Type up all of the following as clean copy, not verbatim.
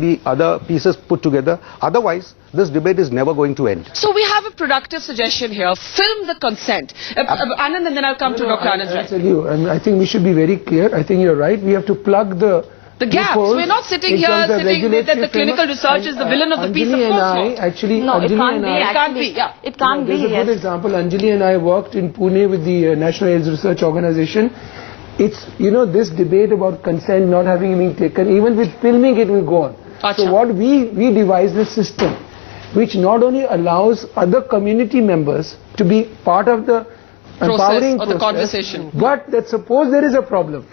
the other pieces put together. Otherwise, this debate is never going to end. So we have a productive suggestion here. Film the consent. Anand, and then I'll come to Dr. Anand. I'll tell you, I think we should be very clear. I think you're right. We have to plug the gaps. We're not sitting here sitting with that the clinical research is the villain of the piece. Of course not. Actually, no, Anjali it can't and be. I, It can't be. Yeah. It can't be. There's a good example. Anjali and I worked in Pune with the National AIDS Research Organization. It's, this debate about consent not having been taken, even with filming it will go on. Achha. So what we devised a system which not only allows other community members to be part of the empowering process, the conversation, but that suppose there is a problem,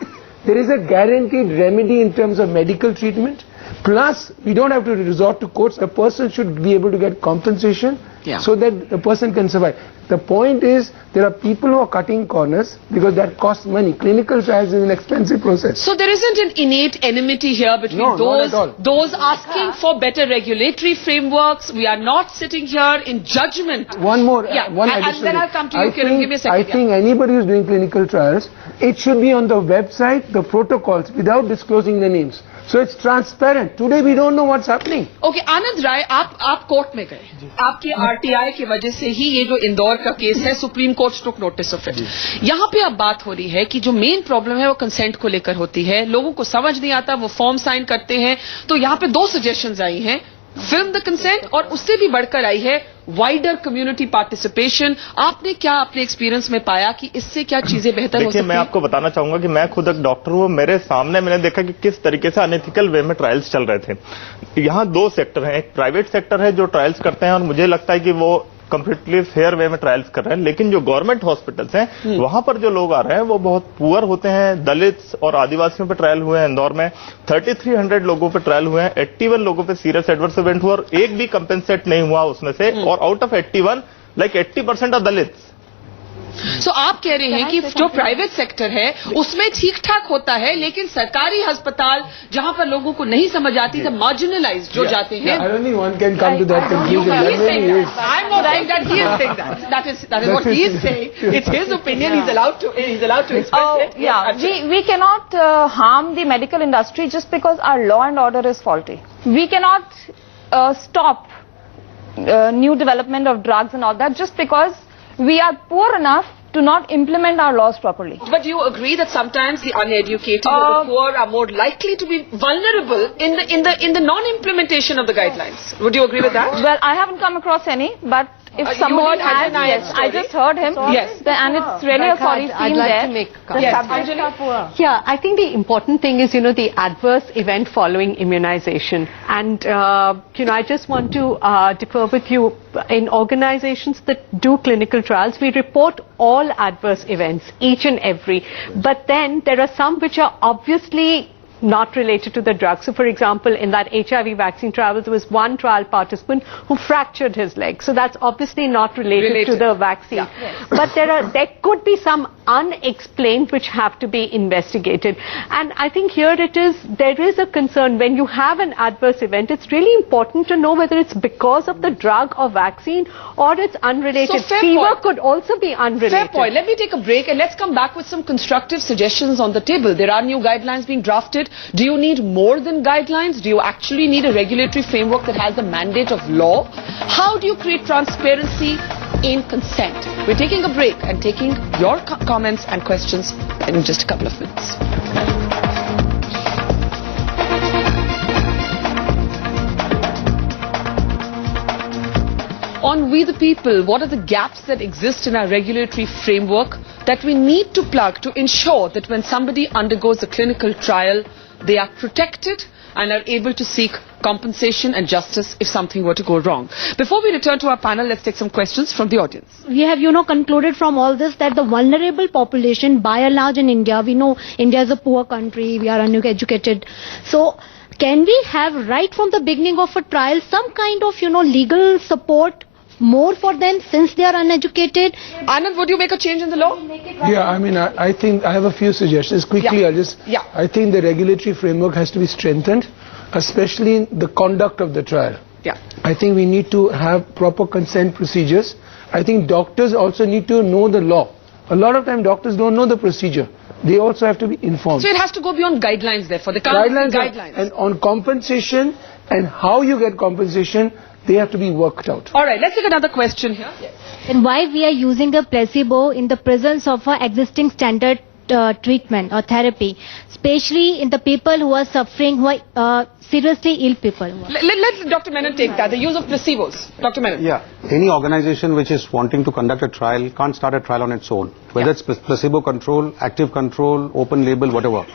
there is a guaranteed remedy in terms of medical treatment, plus we don't have to resort to courts. A person should be able to get compensation so that the person can survive. The point is, there are people who are cutting corners because that costs money. Clinical trials is an expensive process. So there isn't an innate enmity here between those asking for better regulatory frameworks. We are not sitting here in judgment. One more, one additional. And then I'll come to you, Kiran. Give me a second. I think anybody who's doing clinical trials, it should be on the website, the protocols, without disclosing the names. So it's transparent. Today we don't know what's happening. Okay, Anand Rai, आप court में गए. आपकी RTI की वजह से ही ये जो इंदौर का केस है, supreme court took notice of it. यहाँ पे अब बात हो रही है कि जो मेन प्रॉब्लम है वो कंसेंट को लेकर होती है. लोगों को समझ नहीं आता, वो फॉर्म साइन करते हैं. तो यहाँ पे दो सजेशंस आई हैं. फिल्म द कंसेंट और उससे भी बढ़कर आई है वाइडर कम्युनिटी पार्टिसिपेशन. आपने क्या अपने एक्सपीरियंस में पाया कि इससे क्या चीजें बेहतर हो सकती हैं? देखिए, मैं आपको बताना चाहूंगा कि मैं खुद एक डॉक्टर हूं. मेरे सामने मैंने देखा कि किस तरीके से अनएथिकल वे में ट्रायल्स चल रहे थे. यहाँ दो सेक्टर हैं. एक प्राइवेट सेक्टर है जो ट्रायल्स करते हैं और मुझे लगता है कि वो कंप्लीटली फेयर वे में ट्रायल्स कर रहे हैं. लेकिन जो गवर्नमेंट हॉस्पिटल्स हैं वहां पर जो लोग आ रहे हैं वो बहुत पुअर होते हैं. दलित और आदिवासियों पर ट्रायल हुए हैं. इंदौर में 3300 लोगों पर ट्रायल हुए हैं. 81 लोगों पे सीरियस एडवर्स इवेंट हुआ और एक भी कंपेंसेट नहीं हुआ उसमें से. और आउट ऑफ 81 लाइक 80% ऑफ दलित. सो आप कह रहे हैं कि जो प्राइवेट सेक्टर है उसमें ठीक ठाक होता है, लेकिन सरकारी अस्पताल जहां पर लोगों को नहीं समझ आती, तो मार्जिनलाइज जो जाते हैं. I don't think one can come to that conclusion. I'm not saying that. He is saying that. That is what he is saying. It's his opinion. He's allowed to express it. Yeah, we cannot harm the medical industry just because our law and order is faulty. We cannot stop new development of drugs and all that just because we are poor enough to not implement our laws properly. But do you agree that sometimes the uneducated or the poor are more likely to be vulnerable in the non-implementation of the guidelines? Would you agree with that? Well, I haven't come across any, but if somebody has, yes, I just heard him. Yes. And it's really a sorry scene I'd like there. to make Yes. Yeah, I think the important thing is, the adverse event following immunization. And, I just want to differ with you. In organizations that do clinical trials, we report all adverse events, each and every. But then there are some which are obviously not related to the drug. So, for example, in that HIV vaccine trial, there was one trial participant who fractured his leg. So that's obviously not related to the vaccine. Yeah. Yes. But there could be some unexplained which have to be investigated. And I think here there is a concern when you have an adverse event. It's really important to know whether it's because of the drug or vaccine or it's unrelated. So fever could also be unrelated. Fair point. Let me take a break and let's come back with some constructive suggestions on the table. There are new guidelines being drafted. Do you need more than guidelines? Do you actually need a regulatory framework that has the mandate of law? How do you create transparency in consent? We're taking a break and taking your comments and questions in just a couple of minutes. On We the People, what are the gaps that exist in our regulatory framework that we need to plug to ensure that when somebody undergoes a clinical trial, they are protected and are able to seek compensation and justice if something were to go wrong? Before we return to our panel, let's take some questions from the audience. We have, concluded from all this that the vulnerable population, by and large in India, we know India is a poor country, we are uneducated. So, can we have right from the beginning of a trial some kind of, legal support more for them since they are uneducated? Anand, would you make a change in the law? Yeah, I think I have a few suggestions. Quickly, I think the regulatory framework has to be strengthened, especially in the conduct of the trial. Yeah. I think we need to have proper consent procedures. I think doctors also need to know the law. A lot of time doctors don't know the procedure. they also have to be informed. So it has to go beyond guidelines therefore. The guidelines. And on compensation and how you get compensation, they have to be worked out. All right, let's take another question here. Yes. And why we are using a placebo in the presence of our existing standard treatment or therapy, especially in the people who are suffering, who are seriously ill people. Let Dr. Menon take that, the use of placebos. Dr. Menon. Yeah, any organization which is wanting to conduct a trial can't start a trial on its own, whether it's placebo control, active control, open label, whatever.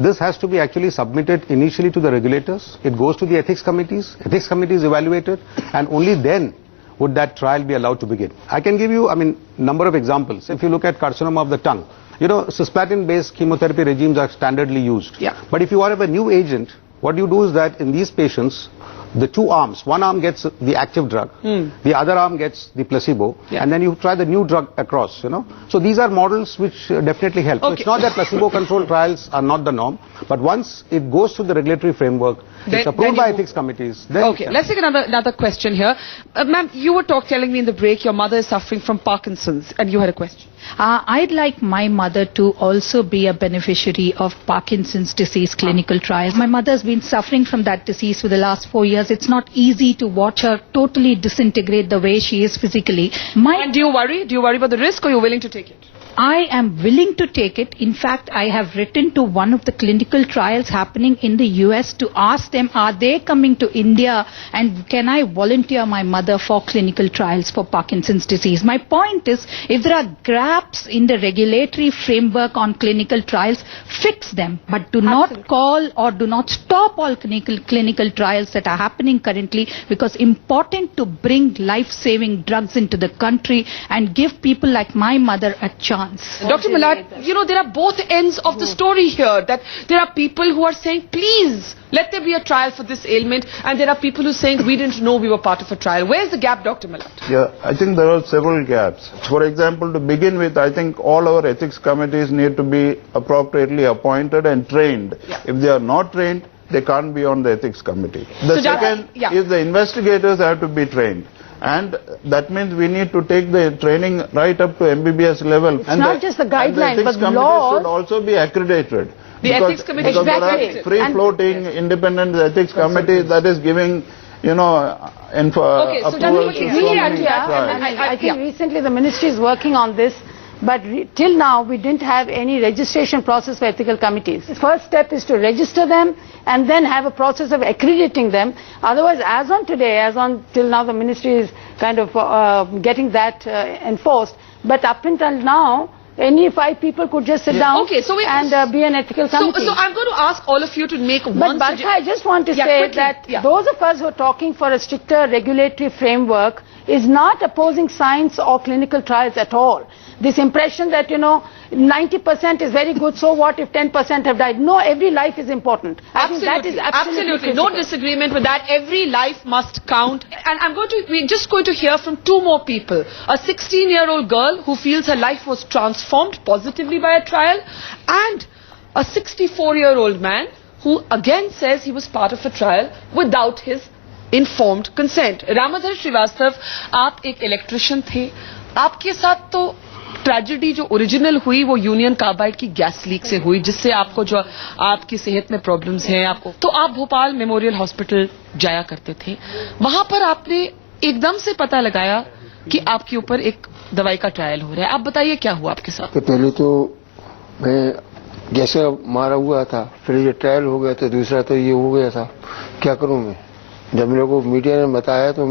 This has to be actually submitted initially to the regulators. It goes to the ethics committees evaluate it, and only then would that trial be allowed to begin. I can give you, number of examples. If you look at carcinoma of the tongue, cisplatin-based chemotherapy regimes are standardly used. Yeah. But if you have a new agent, what you do is that in these patients, the two arms, one arm gets the active drug, the other arm gets the placebo, and then you try the new drug across, So these are models which definitely help. So it's not that placebo-controlled trials are not the norm, but once it goes through the regulatory framework, it's approved by ethics committees. Then okay, let's take another question here. Ma'am, you were telling me in the break your mother is suffering from Parkinson's, and you had a question. I'd like my mother to also be a beneficiary of Parkinson's disease clinical trials. My mother's been suffering from that disease for the last 4 years. It's not easy to watch her totally disintegrate the way she is physically. And do you worry? Do you worry about the risk, or you're willing to take it? I am willing to take it. In fact, I have written to one of the clinical trials happening in the US to ask them, are they coming to India and can I volunteer my mother for clinical trials for Parkinson's disease? My point is, if there are gaps in the regulatory framework on clinical trials, fix them, but do not call or do not stop all clinical trials that are happening currently, because important to bring life-saving drugs into the country and give people like my mother a chance. Dr. Malad, there are both ends of the story here, that there are people who are saying, please, let there be a trial for this ailment, and there are people who are saying, we didn't know we were part of a trial. Where's the gap, Dr. Malad? Yeah, I think there are several gaps. For example, to begin with, I think all our ethics committees need to be appropriately appointed and trained. Yeah. If they are not trained, they can't be on the ethics committee. The So second is the investigators have to be trained. And that means we need to take the training right up to MBBS level. It's not just the guidelines, but laws should also be accredited. The ethics committee because there are free-floating independent ethics committees that is giving, okay, so I think recently the ministry is working on this. But till now, we didn't have any registration process for ethical committees. The first step is to register them and then have a process of accrediting them. Otherwise, till now, the ministry is kind of getting that enforced. But up until now, any 5 people could just sit down and be an ethical committee. So I'm going to ask all of you to make one suggestion. I just want to say that those of us who are talking for a stricter regulatory framework is not opposing science or clinical trials at all. This impression that, 90% is very good, so what if 10% have died? No, every life is important. I think that is absolutely no disagreement with that. Every life must count. And we're just going to hear from 2 more people. A 16-year-old girl who feels her life was transformed positively by a trial, and a 64-year-old man who again says he was part of a trial without his informed consent. Ramadhar Srivastava, आप एक electrician थे. आपके साथ तो tragedy जो original हुई वो union carbide की गैस लीक से हुई, जिससे आपको जो आपकी सेहत में प्रॉब्लम्स हैं आपको, तो आप भोपाल मेमोरियल हॉस्पिटल जाया करते थे. वहां पर आपने एकदम से पता लगाया कि आपके ऊपर एक दवाई का ट्रायल हो रहा है. आप बताइए क्या हुआ आपके साथ? पहले तो मैं जैसे मारा हुआ था, फिर ये ट्रायल हो गया, तो दूसरा तो ये हो गया था. क्या करूं मैं? जब मेरे को मीडिया ने बताया तो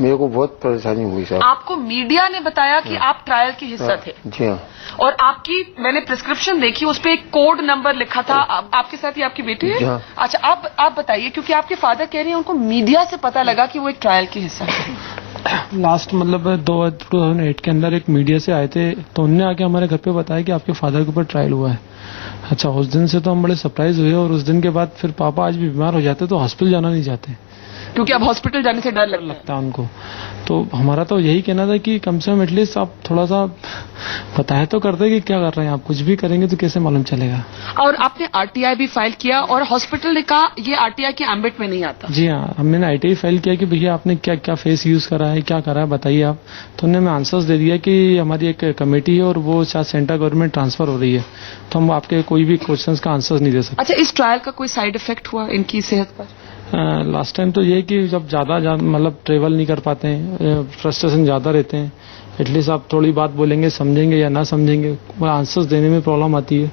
मेरे को बहुत परेशानी हुई साहब. आपको मीडिया ने बताया कि आप ट्रायल के हिस्सा थे? जी हाँ. और आपकी मैंने प्रिस्क्रिप्शन देखी, उस पे एक कोड नंबर लिखा था. आपके साथ ही आपकी बेटी है? हाँ. अच्छा, आप बताइए, क्योंकि आपके फादर कह रहे हैं उनको मीडिया से पता लगा कि वो एक ट्रायल के हिस्सा है. लास्ट 2008 के अंदर एक मीडिया से आए थे, तो उन्होंने आके हमारे घर पे बताया कि आपके फादर के ऊपर ट्रायल हुआ है. अच्छा, उस दिन से तो हम बड़े सरप्राइज हुए, और उस दिन के बाद फिर पापा आज भी बीमार हो जाते तो हॉस्पिटल जाना नहीं चाहते. क्योंकि अब हॉस्पिटल जाने से डर लगता है उनको। तो हमारा तो यही कहना था कि कम से कम एटलीस्ट आप थोड़ा सा बताए तो करते कि क्या कर रहे हैं आप, कुछ भी करेंगे तो कैसे मालूम चलेगा। और आपने आरटीआई भी फाइल किया और हॉस्पिटल ने कहा ये आरटीआई के एम्बिट में नहीं आता। जी हाँ, हमने आईटीआई फाइल किया कि भैया आपने क्या क्या फेस यूज करा है, क्या करा है बताइए आप। तो उन्होंने हमें आंसर्स दे दिया कि हमारी एक कमेटी है और वो शायद सेंट्रल गवर्नमेंट ट्रांसफर हो रही है, तो हम आपके कोई भी क्वेश्चंस का आंसर्स नहीं दे सकते। अच्छा, इस ट्रायल का कोई साइड इफेक्ट हुआ इनकी सेहत पर? लास्ट टाइम तो ये कि जब ज्यादा मतलब ट्रेवल नहीं कर पाते हैं, फ्रस्ट्रेशन ज्यादा रहते हैं, एटलीस्ट आप थोड़ी बात बोलेंगे समझेंगे या ना समझेंगे, आंसर्स देने में प्रॉब्लम आती है।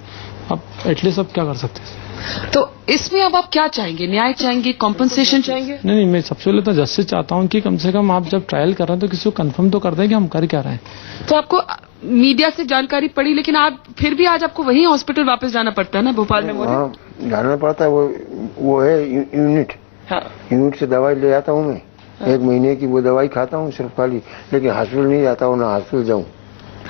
अब एटलीस्ट आप क्या कर सकते हैं। तो इसमें अब आप क्या चाहेंगे? न्याय चाहेंगे, कॉम्पनसेशन चाहेंगे? नहीं, मैं सबसे पहले तो जस्टिस चाहता हूँ कि कम से कम आप जब ट्रायल कर रहे हैं तो किसी को कंफर्म तो कर दें कि हम कर क्या रहे हैं। तो आपको मीडिया से जानकारी पड़ी, लेकिन आप फिर भी आज आपको वही हॉस्पिटल वापस जाना पड़ता है ना भोपाल में? हाँ, जाना पड़ता है। वो है यूनिट। हाँ। यूनिट से दवाई ले आता हूँ मैं। हाँ। 1 महीने की वो दवाई खाता हूँ सिर्फ खाली, लेकिन हॉस्पिटल नहीं जाता हूँ, ना हॉस्पिटल जाऊँ।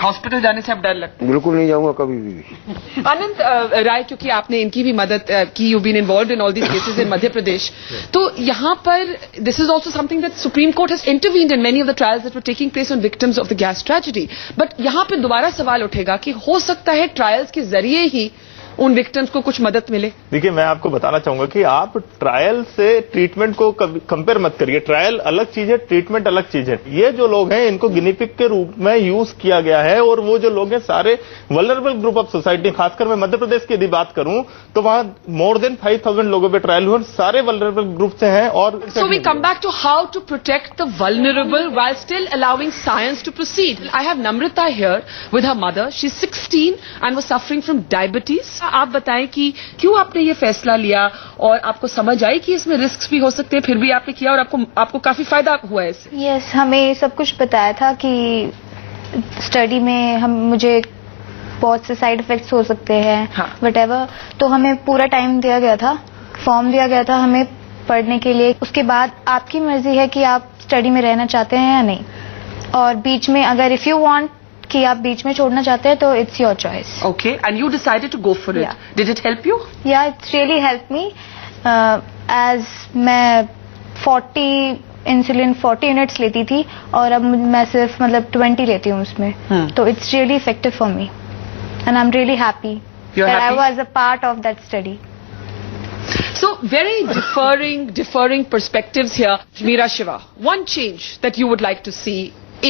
हॉस्पिटल जाने से अब डर लगता है? बिल्कुल नहीं जाऊंगा कभी भी। अनंत राय, क्योंकि आपने इनकी भी मदद की, you been involved in all these cases in Madhya Pradesh, तो यहाँ पर this is also something that supreme court has intervened in many of the trials that were taking place on victims of the gas tragedy. But यहाँ पे दोबारा सवाल उठेगा कि हो सकता है ट्रायल्स के जरिए ही उन विक्टिम्स को कुछ मदद मिले। देखिए, मैं आपको बताना चाहूंगा कि आप ट्रायल से ट्रीटमेंट को कंपेयर मत करिए। ट्रायल अलग चीज है, ट्रीटमेंट अलग चीज है। ये जो लोग हैं इनको गिनीपिग के रूप में यूज किया गया है, और वो जो लोग हैं सारे वल्नरेबल ग्रुप ऑफ सोसाइटी, खासकर मैं मध्य प्रदेश की यदि बात करूं तो वहां मोर देन 5000 लोगों पे ट्रायल हुए, सारे वल्नरेबल ग्रुप से हैं। और so we come back to how to protect the vulnerable while still allowing science to proceed. I have Namrata here with her mother, she is 16 and was suffering from diabetes. आप बताएं कि क्यों आपने ये फैसला लिया, और आपको समझ आई कि इसमें रिस्क भी हो सकते हैं, फिर भी आपने किया और आपको काफी फायदा हुआ है इससे? यस, हमें सब कुछ बताया था कि स्टडी में मुझे बहुत से साइड इफेक्ट्स हो सकते हैं, व्हाटएवर। तो हमें पूरा टाइम दिया गया था, फॉर्म दिया गया था हमें पढ़ने के लिए। उसके बाद आपकी मर्जी है कि आप स्टडी में रहना चाहते हैं या नहीं, और बीच में अगर इफ यू वांट कि आप बीच में छोड़ना चाहते हैं तो it's your choice. Okay, and you decided to go for it. Did it help you? Yeah, it's really help me. As मैं 40 इंसुलिन 40 यूनिट्स लेती थी, और अब मैं सिर्फ 20 लेती हूँ उसमें। तो it's really effective for me, and I am really happy that I was a part of that study. So very differing perspectives here. Meera Shiva, one change that you would like to see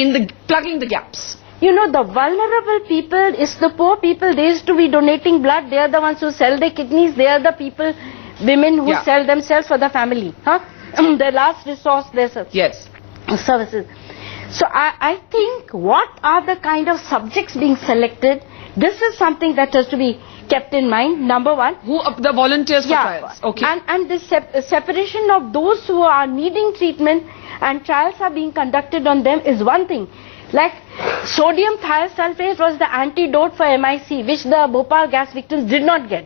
in the plugging the gaps. You know, the vulnerable people is the poor people. They used to be donating blood. They are the ones who sell their kidneys. They are the people, women who sell themselves for the family. The last resource, their services. So I think what are the kind of subjects being selected? This is something that has to be kept in mind. Number one, who the volunteers for trials? Okay, and this separation of those who are needing treatment and trials are being conducted on them is one thing. Like sodium thiosulfate was the antidote for MIC, which the Bhopal gas victims did not get.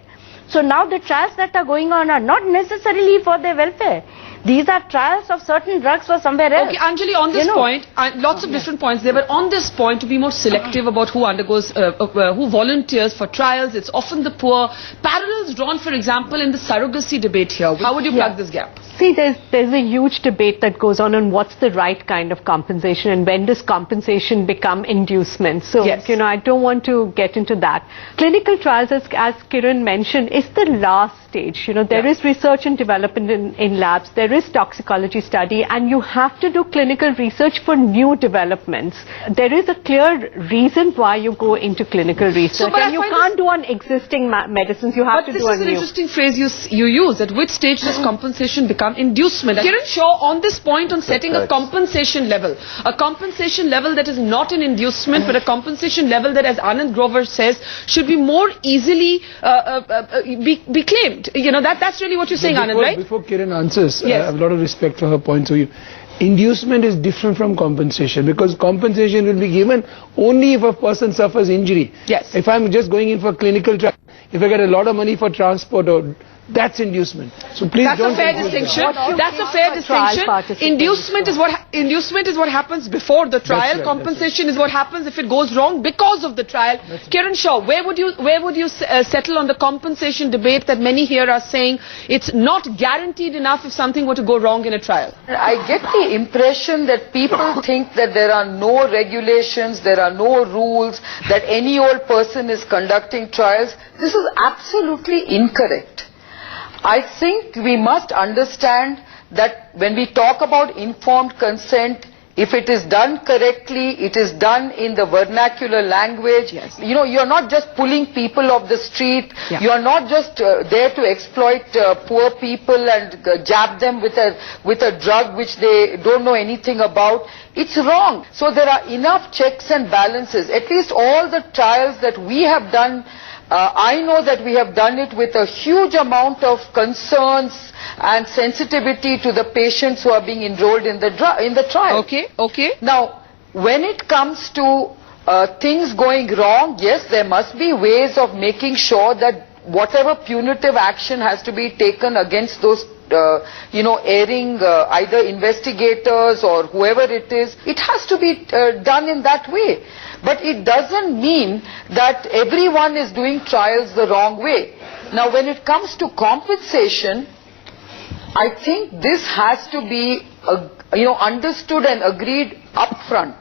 So now the trials that are going on are not necessarily for their welfare. These are trials of certain drugs for somewhere else. Okay, Anjali, on this point, lots of different points there, but on this point, to be more selective about who undergoes, who volunteers for trials, it's often the poor. Parallels drawn, for example, in the surrogacy debate here. How would you plug this gap? See, there's a huge debate that goes on what's the right kind of compensation and when does compensation become inducement. So, you know, I don't want to get into that. Clinical trials, as Kiran mentioned, is the last stage. You know, there is research and development in labs, there is toxicology study, and you have to do clinical research for new developments. There is a clear reason why you go into clinical research, and you can't do on existing medicines, you have to do on new. But this is an interesting phrase you use, at which stage does compensation become inducement? Kiran Shaw, on this point on setting a compensation level that is not an inducement, but a compensation level that, as Anand Grover says, should be more easily be claimed. You know, that's really what you're saying, Anand, right? Before Kiran answers, I have a lot of respect for her points of view. Inducement is different from compensation, because compensation will be given only if a person suffers injury. Yes. If I'm just going in for clinical trial, if I get a lot of money for transport or That's inducement. So please That's don't a fair confuse distinction. that. That's a fair distinction. Inducement is what happens before the trial. Right, Compensation is what happens if it goes wrong because of the trial. Kiran Shaw, where would you settle on the compensation debate that many here are saying it's not guaranteed enough if something were to go wrong in a trial? I get the impression that people think that there are no regulations, there are no rules, that any old person is conducting trials. This is absolutely incorrect. I think we must understand that when we talk about informed consent, if it is done correctly, it is done in the vernacular language. Yes. You know, you're not just pulling people off the street. Yeah. You're not just there to exploit poor people and jab them with a drug which they don't know anything about. It's wrong. So there are enough checks and balances. At least all the trials that we have done, I know that we have done it with a huge amount of concerns and sensitivity to the patients who are being enrolled in the trial. Okay. Now, when it comes to things going wrong, yes, there must be ways of making sure that whatever punitive action has to be taken against those erring either investigators or whoever it is, it has to be done in that way. But it doesn't mean that everyone is doing trials the wrong way. Now, when it comes to compensation, I think this has to be understood and agreed upfront.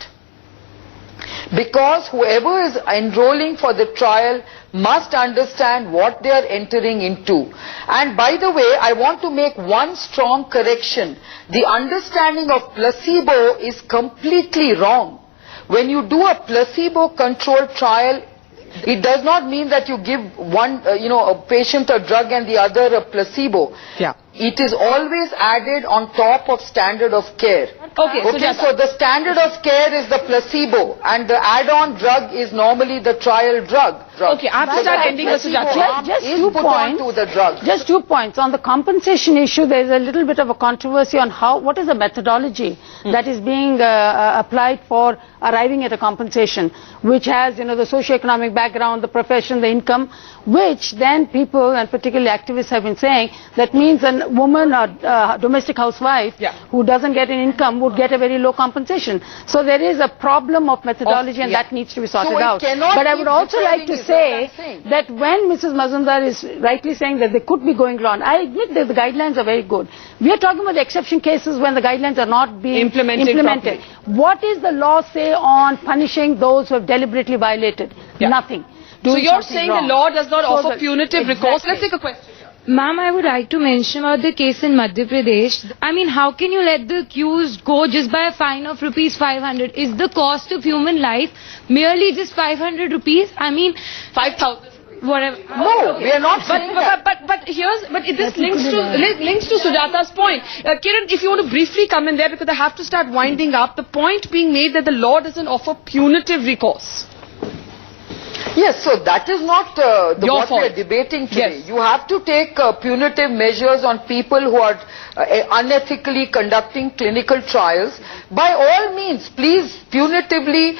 Because whoever is enrolling for the trial must understand what they are entering into. And by the way, I want to make one strong correction. The understanding of placebo is completely wrong. When you do a placebo-controlled trial, it does not mean that you give one, a patient a drug and the other a placebo. Yeah. It is always added on top of standard of care. Okay, so the standard of care is the placebo and the add-on drug is normally the trial drug. Okay, I have to start ending the Sujata. Just 2 points. On the compensation issue, there is a little bit of a controversy on what is the methodology that is being applied for arriving at a compensation, which has, the socioeconomic background, the profession, the income, which then people and particularly activists have been saying that means a woman or domestic housewife who doesn't get an income would get a very low compensation. So there is a problem of methodology and that needs to be sorted out. But I would also like to say that when Mrs. Mazumdar is rightly saying that they could be going wrong, I admit that the guidelines are very good. We are talking about the exception cases when the guidelines are not being implemented. What is the law say on punishing those who have deliberately violated? Nothing. So you're saying the law does not offer punitive recourse? Let's take a question. Ma'am, I would like to mention about the case in Madhya Pradesh. I mean, how can you let the accused go just by a fine of ₹500? Is the cost of human life merely just 500 rupees? I mean, 5,000. Whatever. No, we are not saying that. But this links to Sujata's point. Kiran, if you want to briefly come in there, because I have to start winding up. The point being made that the law doesn't offer punitive recourse. Yes, so that is not what we are debating today. Yes. You have to take punitive measures on people who are unethically conducting clinical trials. By all means, please punitively,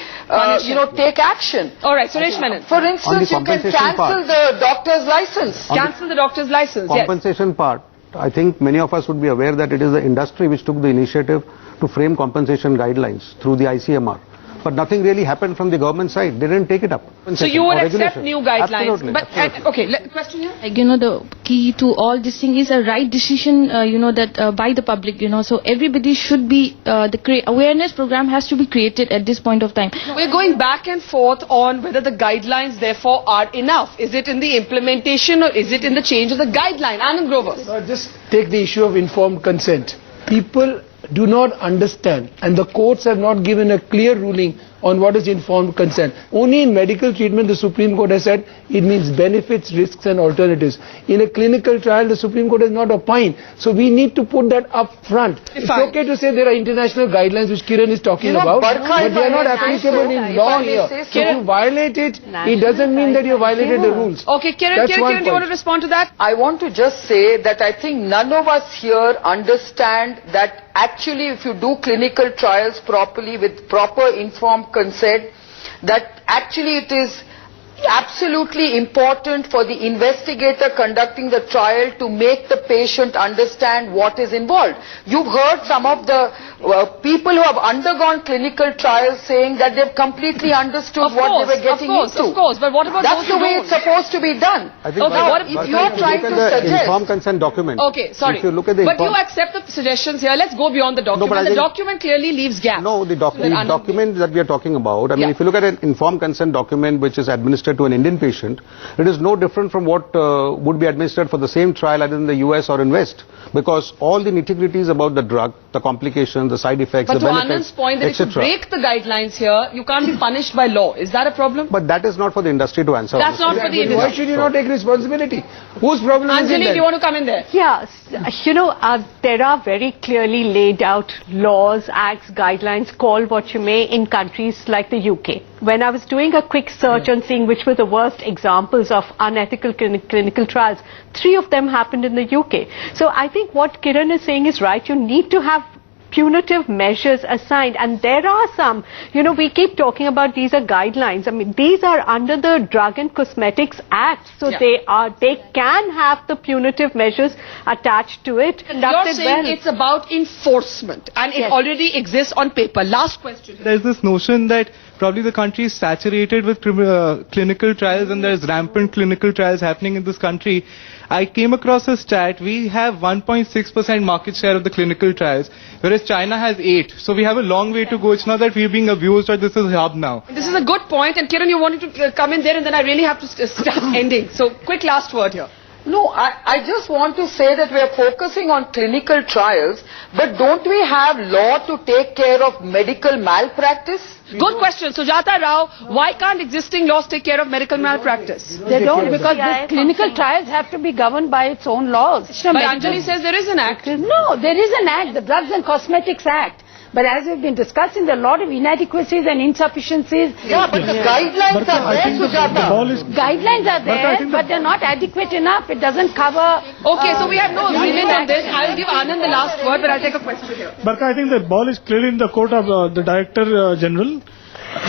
take action. All right, Suresh Menon. For instance, you can cancel the doctor's license. Cancel the doctor's license, compensation part, I think many of us would be aware that it is the industry which took the initiative to frame compensation guidelines through the ICMR. But nothing really happened from the government side. They didn't take it up. So you would accept new guidelines? Absolutely. But, okay, question here? The key to all this thing is a right decision, by the public, So everybody should be, the awareness program has to be created at this point of time. We're going back and forth on whether the guidelines therefore are enough. Is it in the implementation or is it in the change of the guideline? Anand Grover. Just take the issue of informed consent. People do not understand and the courts have not given a clear ruling on what is informed consent. Only in medical treatment the Supreme Court has said it means benefits, risks and alternatives. In a clinical trial the Supreme Court has not opined. So we need to put that up front. It's okay to say there are international guidelines which Kiran is talking about, but they are not applicable in law here. So if you violate it, it doesn't mean that you violated the rules. Okay, Kiran, do you want to respond to that? I want to just say that I think none of us here understand that actually if you do clinical trials properly with proper informed consent, that actually it is absolutely important for the investigator conducting the trial to make the patient understand what is involved. You've heard some of the people who have undergone clinical trials saying that they've completely understood what they were getting into. Of course, but what about That's the way it's supposed to be done. I think If you are trying to suggest... informed consent document. Okay, sorry. If you look at the but you accept the suggestions here. Let's go beyond the document. No, the document clearly leaves gaps. No, the document that we are talking about, I mean, if you look at an informed consent document which is administered to an Indian patient, it is no different from what would be administered for the same trial either in the US or in West. Because all the nitty-gritties about the drug, the complications, the side effects, the benefits, But to Anand's point, that if you break the guidelines here, you can't be punished by law. Is that a problem? But that is not for the industry to answer. That's not for the industry. Why should you not take responsibility? Whose problem is it then? Anjali, do you want to come in there? Yes, there are very clearly laid out laws, acts, guidelines, call what you may, in countries like the UK. When I was doing a quick search on seeing which were the worst examples of unethical clinical trials, 3 of them happened in the UK. So I think what Kiran is saying is right. You need to have punitive measures assigned, and there are some, we keep talking about these are guidelines. I mean, these are under the Drug and Cosmetics Act, so they can have the punitive measures attached to it. You're saying it's about enforcement, and it already exists on paper. Last question. There's this notion that probably the country is saturated with clinical trials, and there's rampant clinical trials happening in this country. I came across a stat. We have 1.6% market share of the clinical trials, whereas China has 8%. So we have a long way to go. It's not that we're being abused or this is hub now. This is a good point, and Kiran, you wanted to come in there, and then I really have to start ending. So quick last word here. No, I just want to say that we are focusing on clinical trials, but don't we have law to take care of medical malpractice? Good question. Sujata Rao, why can't existing laws take care of medical malpractice? They don't, because the clinical trials have to be governed by its own laws. But Anjali says there is an act. No, there is an act, the Drugs and Cosmetics Act. But as we've been discussing, there are a lot of inadequacies and insufficiencies. Yeah, but the guidelines are there, Sujata. Guidelines are there, but they're not adequate enough. It doesn't cover... Okay, so we have no agreement on this. I'll give Anand the last word, but I'll take a question here. But I think the ball is clearly in the court of the Director General.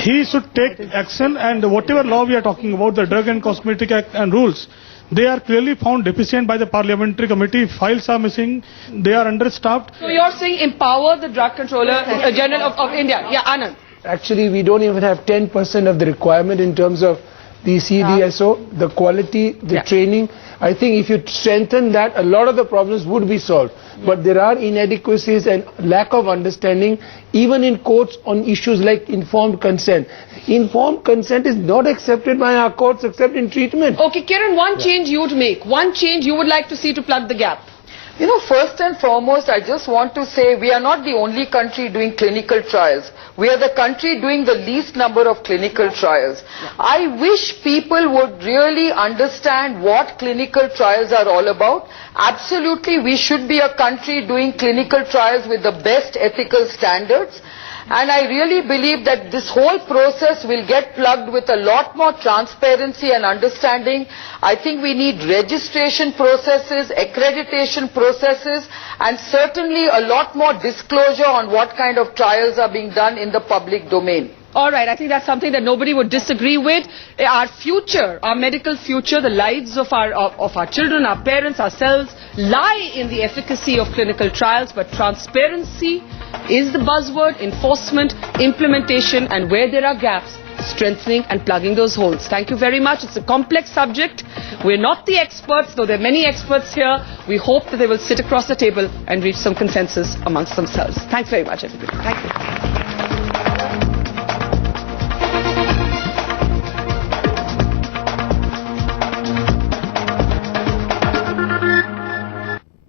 He should take action, and whatever law we are talking about, the Drug and Cosmetic Act and rules, they are clearly found deficient by the parliamentary committee. Files are missing. They are understaffed. So you're saying empower the Drug Controller General of India. Yeah, Anand. Actually, we don't even have 10% of the requirement in terms of the CDSO, the quality, the training. I think if you strengthen that, a lot of the problems would be solved. But there are inadequacies and lack of understanding, even in courts, on issues like informed consent. Informed consent is not accepted by our courts except in treatment. Okay, Kiran, one change you would make, one change you would like to see to plug the gap. First and foremost, I just want to say we are not the only country doing clinical trials. We are the country doing the least number of clinical trials. I wish people would really understand what clinical trials are all about. Absolutely, we should be a country doing clinical trials with the best ethical standards. And I really believe that this whole process will get plugged with a lot more transparency and understanding. I think we need registration processes, accreditation processes, and certainly a lot more disclosure on what kind of trials are being done in the public domain. All right, I think that's something that nobody would disagree with. Our future, our medical future, the lives of our children, our parents, ourselves, lie in the efficacy of clinical trials, but transparency is the buzzword, enforcement, implementation, and where there are gaps, strengthening and plugging those holes. Thank you very much. It's a complex subject. We're not the experts, though there are many experts here. We hope that they will sit across the table and reach some consensus amongst themselves. Thanks very much, everybody. Thank you.